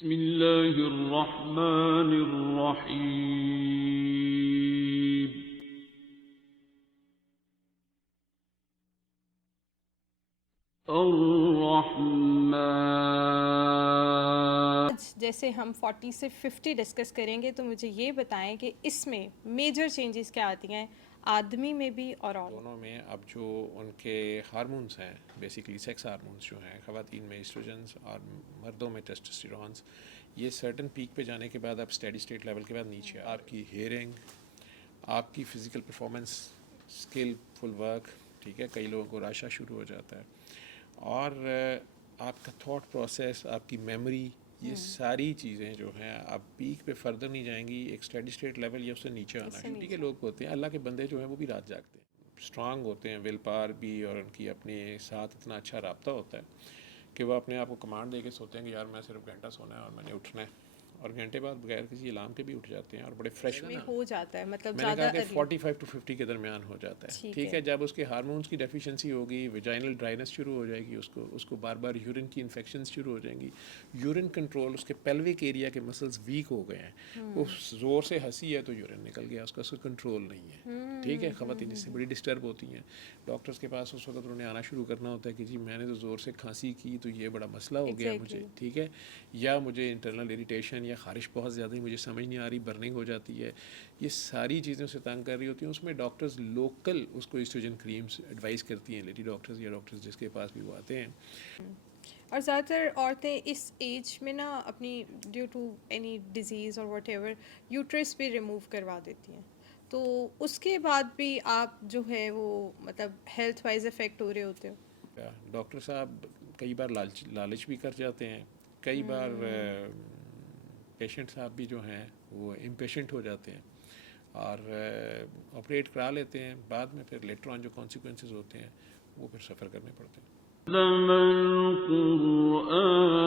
بسم اللہ الرحمن الرحیم. الرحمن. جیسے ہم 40 سے 50 ڈسکس کریں گے تو مجھے یہ بتائیں کہ اس میں میجر چینجز کیا آتی ہیں آدمی میں بھی اور دونوں میں. اب جو ان کے ہارمونس ہیں بیسیکلی سیکس ہارمونس جو ہیں خواتین میں ایسٹروجنس اور مردوں میں ٹیسٹوسٹیرونس، یہ سرٹن پیک پہ جانے کے بعد اب اسٹیڈی اسٹیٹ لیول کے بعد نیچے آپ کی ہیئرنگ، آپ کی فزیکل پرفارمنس، اسکل فل ورک، ٹھیک ہے، کئی لوگوں کو راشا شروع ہو جاتا ہے، اور آپ کا تھاٹ پروسیس، آپ کی میموری، یہ ساری چیزیں جو ہیں اب پیک پہ فردر نہیں جائیں گی، ایک اسٹیڈی اسٹیٹ لیول یا اس سے نیچے آنا. ڈیوٹی کے لوگ ہوتے ہیں، اللہ کے بندے جو ہیں وہ بھی رات جاگتے ہیں، اسٹرانگ ہوتے ہیں، ول پاور بھی، اور ان کی اپنے ساتھ اتنا اچھا رابطہ ہوتا ہے کہ وہ اپنے آپ کو کمانڈ دے کے سوتے ہیں کہ یار میں صرف گھنٹہ سونا ہے اور میں نے اٹھنا ہے، اور گھنٹے بعد بغیر کسی الارم کے بھی اٹھ جاتے ہیں اور بڑے فریش ہو جاتا ہے. مطلب میں نے کہا کہ 45 to 50 کے درمیان ہو جاتا ہے. ٹھیک ہے، جب اس کے ہارمونس کی ڈیفیشنسی ہوگی، ویجائنل ڈرائنس شروع ہو جائے گی، اس کو بار بار یورین کی انفیکشنز شروع ہو جائیں گی، یورین کنٹرول، اس کے پیلوک ایریا کے مسلز ویک ہو گئے ہیں، وہ زور سے ہنسی ہے تو یورین نکل گیا، اس کا کنٹرول نہیں ہے. ٹھیک ہے، خواتین اس سے بڑی ڈسٹرب ہوتی ہیں، ڈاکٹرس کے پاس اس وقت انہوں نے آنا شروع کرنا ہوتا ہے کہ جی میں نے تو زور سے کھانسی کی تو یہ بڑا مسئلہ ہو گیا مجھے. ٹھیک ہے، یا مجھے انٹرنل اریٹیشن یا خارش بہت زیادہ ہی مجھے سمجھ نہیں آ رہی، برننگ ہو جاتی ہے، یہ ساری چیزیں اسے تنگ کر رہی ہوتی ہیں. اس میں ڈاکٹرز لوکل اس کو ایسٹروجن کریمز ایڈوائز کرتی ہیں، لیڈی ڈاکٹرز یا ڈاکٹرز جس کے پاس بھی وہ آتے ہیں. اور زیادہ تر عورتیں اس ایج میں نا اپنی ڈیو ٹو اینی ڈیزیز اور واٹ ایور یوٹرس بھی ریموو کروا دیتی ہیں، تو اس کے بعد بھی آپ جو ہے وہ مطلب ہیلتھ وائز افیکٹ ہو رہے ہوتے ہو. ڈاکٹر صاحب کئی بار لالچ بھی کر جاتے ہیں، کئی بار پیشنٹ صاحب بھی جو ہیں وہ امپیشنٹ ہو جاتے ہیں اور آپریٹ کرا لیتے ہیں، بعد میں پھر لیٹر آن جو کانسیکوینسز ہوتے ہیں وہ پھر سفر کرنے پڑتے ہیں. علم القرآن